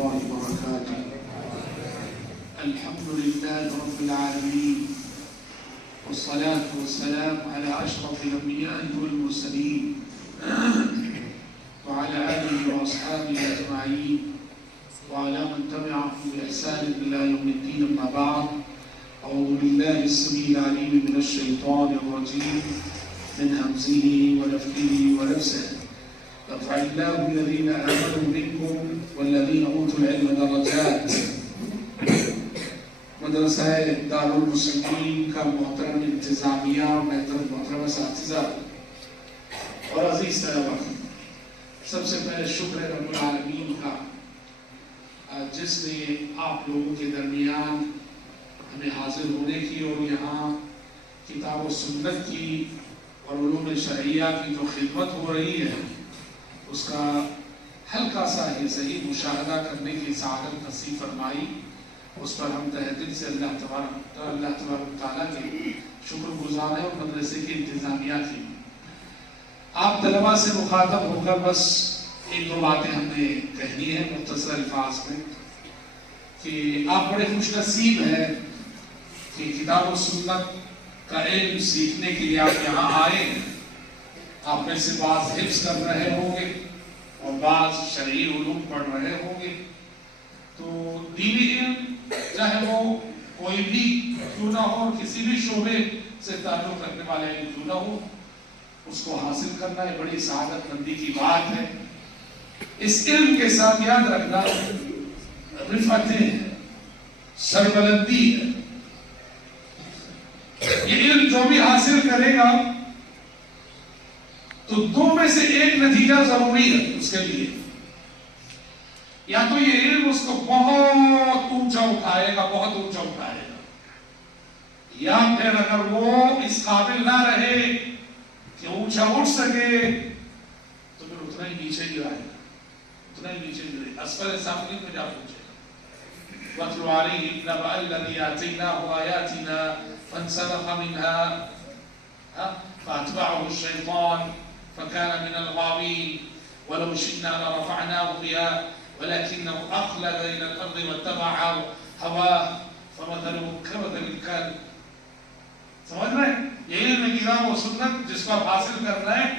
الله وبركاته. الحمد لله رب العالمين، والصلاة والسلام على أشرف الأنبياء والمرسلين وعلى آله وأصحابه أجمعين وعلى من تبعهم بإحسان إلى يوم الدين. أما بعد، أعوذ بالله السميع العليم من الشيطان الرجيم من همزه ونفخه ونفسه. يرفع الله الذين آمنوا منكم والذين أوتوا العلم درجات. مدرسہ دارالمسلمین کا محترم انتظامیہ اور محترم اساتذہ اور عزیز طلبہ، سب سے پہلے شکر ہے رب العالمین کا جس نے آپ لوگوں کے درمیان ہمیں حاضر ہونے کی اور یہاں کتاب و سنت کی اور علوم شرعیہ کی جو خدمت ہو رہی ہے اس کا ہلکا سا ہی صحیح مشاہدہ کرنے کی سعادت نصیب فرمائی. اس پر ہم تہ دل سے اللہ تبارک تعالیٰ کے شکر گزار ہیں اور مدرسے کی انتظامیہ کی. آپ طلباء سے مخاطب ہو کر بس ایک دو باتیں ہم نے کہنی ہے مختصر الفاظ میں کہ آپ بڑے خوش نصیب ہیں کہ کتاب و سنت کا علم سیکھنے کے لیے آپ یہاں آئے ہیں. آپ میں سے بعض حفظ کر رہے ہوں گے اور بعض شرعی علوم پڑھ رہے ہوں گے. تو دینی علم چاہے وہ کوئی بھی کیوں نہ ہو اور کسی بھی شعبے سے تعلق رکھنے والے علم کیوں نہ ہو، اس کو حاصل کرنا ایک بڑی سعادت مندی کی بات ہے. اس علم کے ساتھ یاد رکھنا رفعتیں ہیں، سربلندی ہے. یہ علم جو بھی حاصل کرے گا تو دو میں سے ایک نتیجہ ضروری ہے اس کے لیے. یا تو یہ علم اس کو بہت اونچا اٹھائے گا، بہت اونچا اٹھائے گا، یا پھر اگر وہ اس قابل نہ رہے کہ اونچا اٹھ سکے تو پھر اتنا ہی نیچے گرائے گا، اتنا ہی نیچے گرائے گا. اسفل سافلین میں جا پہنچے گا. وَاتْلُ عَلَيْهِمْ نَبَأَ الَّذِي آتَيْنَاهُ آيَاتِنَا فَانْسَلَخَ مِنْهَا فَأَتْبَعَهُ الشَّيْطَانُ فَكَانَ مِنَ الْغَاوِينَ وَلَوْ شِئْنَا لَرَفَعْنَاهُ بِهَا ولكنه أخلد إلى الأرض واتبع هواه فمثله كمثل الكلب. سمجھ رہے ہیں؟ یہ علم کتاب و سنت جس کو آپ حاصل کر رہے ہیں،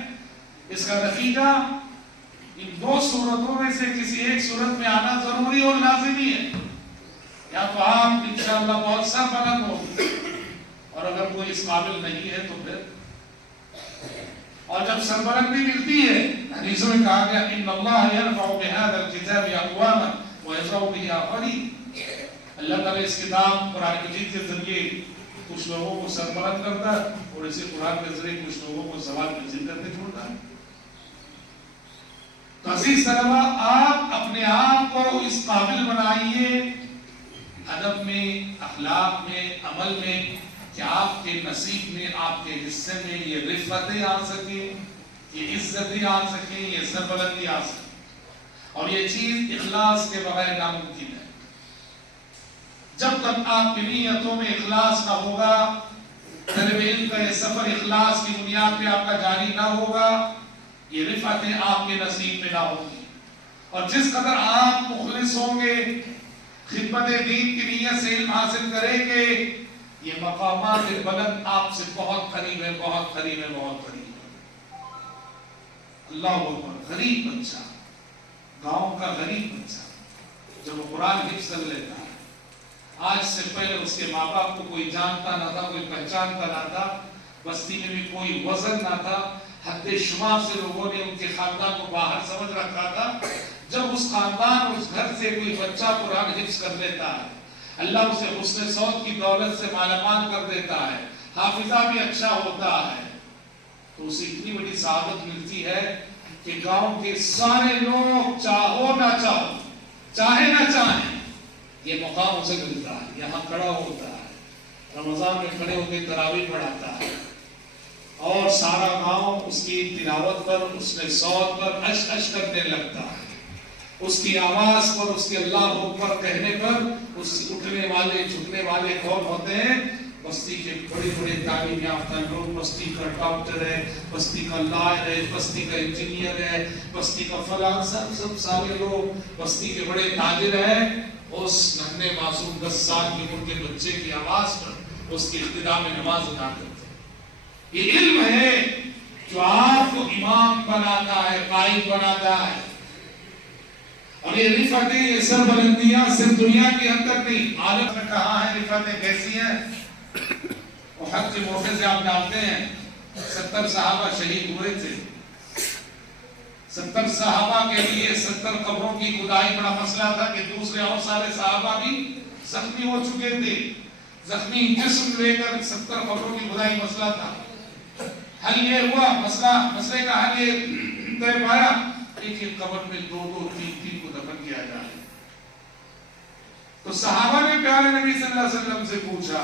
اس کا نتیجہ ان دو صورتوں میں سے کسی ایک صورت میں آنا ضروری اور لازمی ہے. یا تو آپ انشاءاللہ بہت سربلند ہو، اور اگر کوئی اس قابل نہیں ہے تو پھر. اور جب سربلندی ملتی ہے، حدیثوں میں کہا گیا ان اللہ یرفع بهذا الكتاب اقواما ويضع به آخرین. اللہ تعالیٰ اس کتاب قرآن مجید کے ذریعے کچھ لوگوں کو سربلند کرتا ہے اور اسی قرآن کے ذریعے کچھ لوگوں کو زوال پذیر کرتے چھوڑتا ہے. تو عزیز طلبہ، آپ اپنے آپ کو اس قابل بنائیے ادب میں، اخلاق میں، عمل میں، کہ آپ کے نصیب میں، آپ کے حصے میں یہ رفعتیں آ سکیں، یہ عزتیں آ سکیں، یہ سربلندی آ سکیں. اور یہ چیز اخلاص کے بغیر ناممکن ہے. جب تک آپ کی نیتوں میں اخلاص نہ ہوگا، طلب علم کا یہ سفر اخلاص کی بنیاد پہ آپ کا جاری نہ ہوگا، یہ رفعتیں آپ کے نصیب میں نہ ہوگی. اور جس قدر آپ مخلص ہوں گے، خدمت دین کی نیت سے علم حاصل کریں گے، یہ مقامات بلند آپ سے بہت قریب ہے، بہت قریب ہے، بہت قریب ہے. اللہ اکبر. غریب بچہ، گاؤں کا غریب بچہ جب وہ قرآن حفظ کر لیتا ہے، آج سے پہلے اس کے ماں باپ کو کوئی جانتا نہ تھا، کوئی پہچانتا نہ تھا، بستی میں بھی کوئی وزن نہ تھا، حد شمار سے لوگوں نے ان کے خاندان کو باہر سمجھ رکھا تھا. جب اس خاندان، اس گھر سے کوئی بچہ قرآن حفظ کر لیتا ہے، اللہ اسے حسن صوت کی دولت سے مالا مال کر دیتا ہے، حافظہ بھی اچھا ہوتا ہے، تو اسے اتنی بڑی سعادت ملتی ہے کہ گاؤں کے سارے لوگ چاہو نہ چاہو، چاہے نہ چاہیں، یہ مقام اسے ملتا ہے. یہاں کھڑا ہوتا ہے، رمضان میں کھڑے ہو کے تراویح پڑھاتا ہے، اور سارا گاؤں اس کی تلاوت پر، اس نے صوت پر اش اش کرنے لگتا ہے. اس کی آواز پر، اس کے اللہ اکبر کہنے پر اس اٹھنے والے جھکنے والے کون ہوتے ہیں؟ بستی کے بڑے بڑے تعلیم یافتہ لوگ، بستی کا ڈاکٹر ہے، بستی کا لائر ہے، بستی کا انجینئر ہے، بستی کا فلاں، سب سارے لوگ بستی کے بڑے تاجر ہیں، اس ننھے معصوم 10 سال کی عمر کے بچے کی آواز پر اس کی ابتدا میں نماز ادا کرتے ہیں۔ یہ علم ہے جو آپ کو امام بناتا ہے، قائد بناتا ہے۔ اور یہ رفتیں، یہ سربلندیاں صرف دنیا کے اندر نہیں، عالم میں کہاں ہے رفتیں کیسی ہیں؟ احد کے موقع سے آپ جانتے ہیں 70 صحابہ شہید ہوئے تھے۔ 70 صحابہ کے لیے 70 قبروں کی کھدائی بڑا مسئلہ تھا کہ دوسرے اور سارے صحابہ بھی زخمی ہو چکے تھے۔ زخمی جسم لے کر 70 قبروں کی کھدائی مسئلہ تھا۔ حل یہ ہوا، مسئلے کا حل یہ طے پایا، ایک ایک قبر میں 2 3 کو دفن کیا جائے۔ تو صحابہ نے پیارے نبی صلی اللہ علیہ وسلم سے پوچھا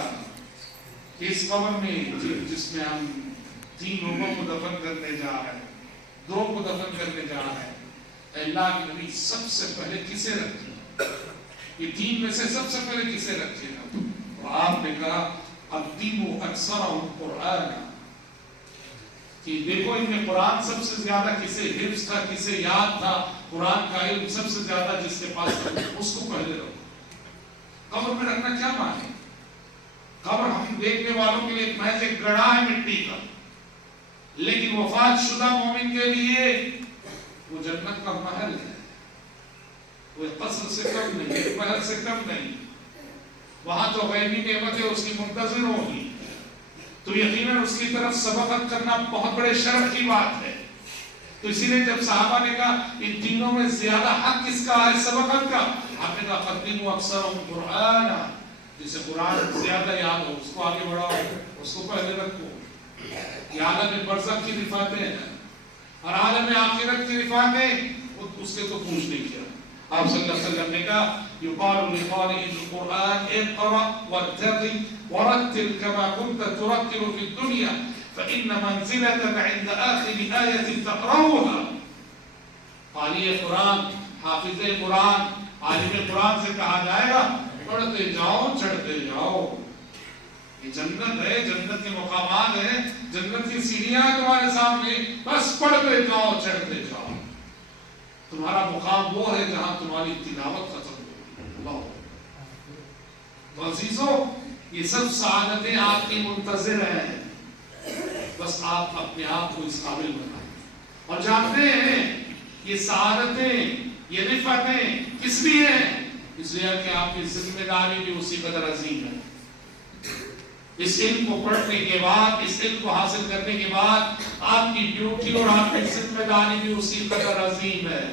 کہ اس قبر میں جس میں ہم 3 لوگوں کو دفن کرنے جا رہے ہیں، 2 کو دفن کرنے جا رہے ہیں، اے اللہ کے نبی سب سے پہلے کسے رکھیں؟ یہ 3 میں سے سب سے پہلے کسے رکھیں؟ تو آپ نے کہا قدموا اکثرهم قرآنا، کہ دیکھو ان میں قرآن سب سے زیادہ کسے حفظ تھا، کسے یاد تھا، قرآن کا علم سب سے زیادہ جس کے پاس تھا، اس کو پہلے رکھو۔ قبر میں رکھنا کیا معنی؟ قبر ہم دیکھنے والوں کے لیے محض ایک گڑھا ہے مٹی کا، لیکن وفات شدہ مومن کے لیے وہ جنت کا محل ہے، وہ قصر سے کم نہیں، ایک محل سے کم نہیں۔ وہاں جو غیبی نعمت ہے اس کی منتظر ہوگی، تو یقیناً اس کی طرف سبقت کرنا بہت بڑے شرف کی بات ہے۔ تو اسی لیے جب صحابہ نے کہا ان تینوں میں زیادہ حق کس کا ہے سبقت کا، آپ نے کہا قدموا اکثرهم قرآنا، جسے قرآن زیادہ یاد ہو اس کو آگے بڑھاؤ، اس کو پہلے رکھو۔ یہ عالم برزخ کی رفاتیں ہیں، اور عالم آخرت کی رفاتیں اس کے تو پوچھ نہیں کیا۔ آپ صلی اللہ علیہ وسلم نے کہا یقال لقارئ القرآن اقرأ وارتقي ورتل كما كنت ترتل في الدنيا فإن منزلة عند آخر آية تقرأها۔ قاری قرآن، حافظ قرآن، عالم قرآن سے کہا جائے گا پڑھتے جاؤ چڑھتے جاؤ، یہ جنت ہے، جنت کے مقامات ہیں، جنت کی سیڑھیاں تمہارے سامنے، بس پڑھتے جاؤ چڑھتے جاؤ۔ تمہارا مقام وہ ہے جہاں تمہاری تلاوت ختم ہو۔ اللہ تو عزیزو، یہ سب سعادتیں آپ کی منتظر ہیں، بس آپ اپنے آپ کو اس قابل بنائیں۔ اور جانتے ہیں یہ سعادتیں، یہ رفتیں کس لیے ہیں؟ اس لیے کہ آپ کی ذمہ داری بھی اسی قدر عظیم ہے۔ اس علم کو پڑھنے کے بعد، اس علم کو حاصل کرنے کے بعد آپ کی ڈیوٹی اور آپ کی ذمہ داری بھی اسی قدر عظیم ہے۔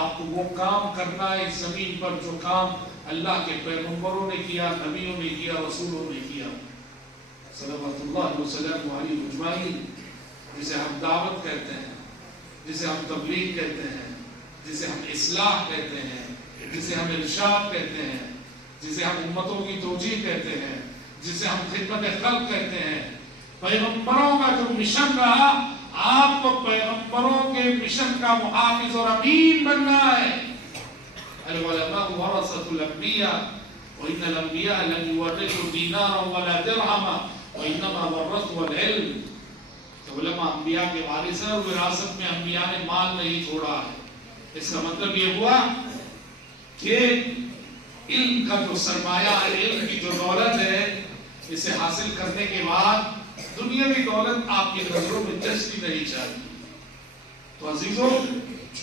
آپ کو وہ کام کرنا ہے اس زمین پر جو کام اللہ کے پیغمبروں نے کیا، نبیوں نے کیا، رسولوں نے کیا، صلوات اللہ وسلم علیہ اجمعین، جسے ہم دعوت کہتے ہیں، جسے ہم تبلیغ کہتے ہیں، جسے ہم اصلاح کہتے ہیں، جسے ہم ارشاد کہتے ہیں، جسے ہم امتوں کی توجیہ کہتے ہیں، جسے ہم خدمت خلق کہتے ہیں۔ پیغمبروں کا جو مشن رہا، آپ کو پیغمبروں کے مشن کا محافظ اور امین بننا ہے۔ العلماء ورثۃ الانبیاء وان الانبیاء لم يورثوا دینارا ولا درہما وانما ورثوا العلم۔ علماء انبیاء کے وارث ہیں اور وراثت میں انبیاء نے مال نہیں چھوڑا ہے۔ اس کا مطلب یہ ہوا کہ علم کا جو سرمایہ ہے، علم کی جو دولت ہے، اسے حاصل کرنے کے بعد دنیاوی دولت آپ کی نظروں میں جچتی نہیں چاہیے۔ تو عزیزوں،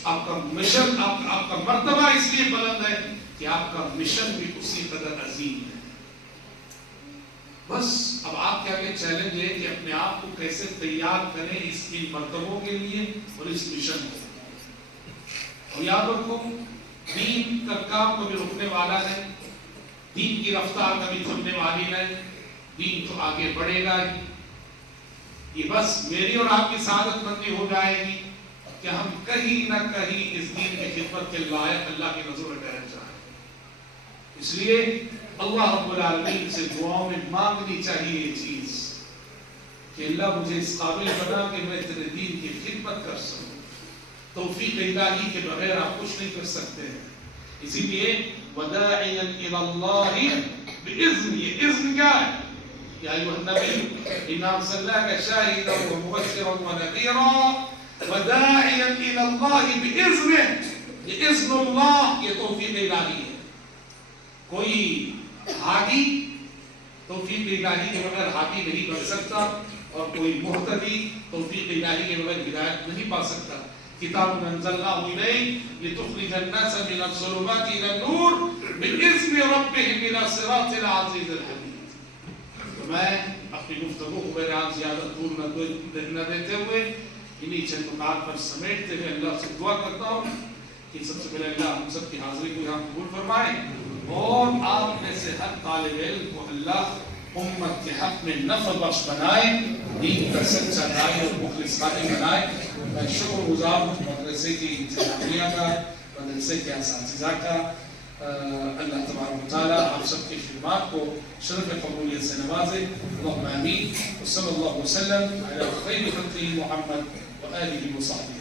آپ کا مشن، آپ کا مرتبہ اس لیے بلند ہے کہ آپ کا مشن بھی اسی قدر عظیم ہے۔ بس اب آپ کے آگے چیلنج ہے کہ اپنے آپ کو کیسے تیار کریں اس ان مرتبوں کے لیے اور اس مشن کو۔ اور یاد رکھو، دین کا کام کبھی رکنے والا نہیں، دین کی رفتار کبھی تھمنے والی نہیں، دین تو آگے بڑھے گا ہی۔ یہ بس میری اور آپ کی سعادت مندی ہو جائے گی کہ ہم کہیں نہ کہیں اس دین کی خدمت کے لائق اللہ کی نظر میں ٹھہر جائیں۔ اس لیے اللہ رب العالمین سے دعاؤں میں مانگنی چاہیے یہ چیز کہ اللہ مجھے اس قابل بنا کہ میں تیرے دین کی خدمت کر سکوں۔ توفیق الہی کے بغیر آپ کچھ نہیں کر سکتے ہیں۔ اسی لیے وداعیا الی اللہ باذن، یہ اذن کیا ہے؟ يا أيها النبي إنا أرسلناك شاهدا ومبشرا ونذيرا وداعيا إلى الله بإذنه. بإذن اللہ یہ توفیق الہی ہے. کوئی ہادی توفیق الہی کے بغیر ہادی نہیں بن سکتا اور کوئی مہتدی توفیق الہی کے بغیر ہدایت نہیں پا سکتا. کتاب انزلناه إليك لتخرج الناس من الظلمات إلى النور بإذن ربهم إلى صراط العزيز الحميد. میں اپنی گفتگو کو بہرحال زیادہ دور نہ دیتے ہوئے انہی چند نکات پر سمیٹتے ہوئے اللہ سے دعا کرتا ہوں کہ سب سے پہلے اللہ ہم سب کی حاضری کو یہاں قبول فرمائے اور آپ میں سے ہر طالب علم کو اللہ امت کے حق میں نفع بخش بنائے, دین کا سچا داعی اور مخلص خادم بنائے. میں شکر گزار ہوں مدرسے کی انتظامیہ کا, مدرسے کے اساتذہ کا. اللہ تبارک و تعالیٰ آپ سب کی خدمات کو شرف قبولیت سے نوازے. اللہم آمین. وصلی اللہ وسلم علی خیر خلقہ محمد وآلہ وصحبہ.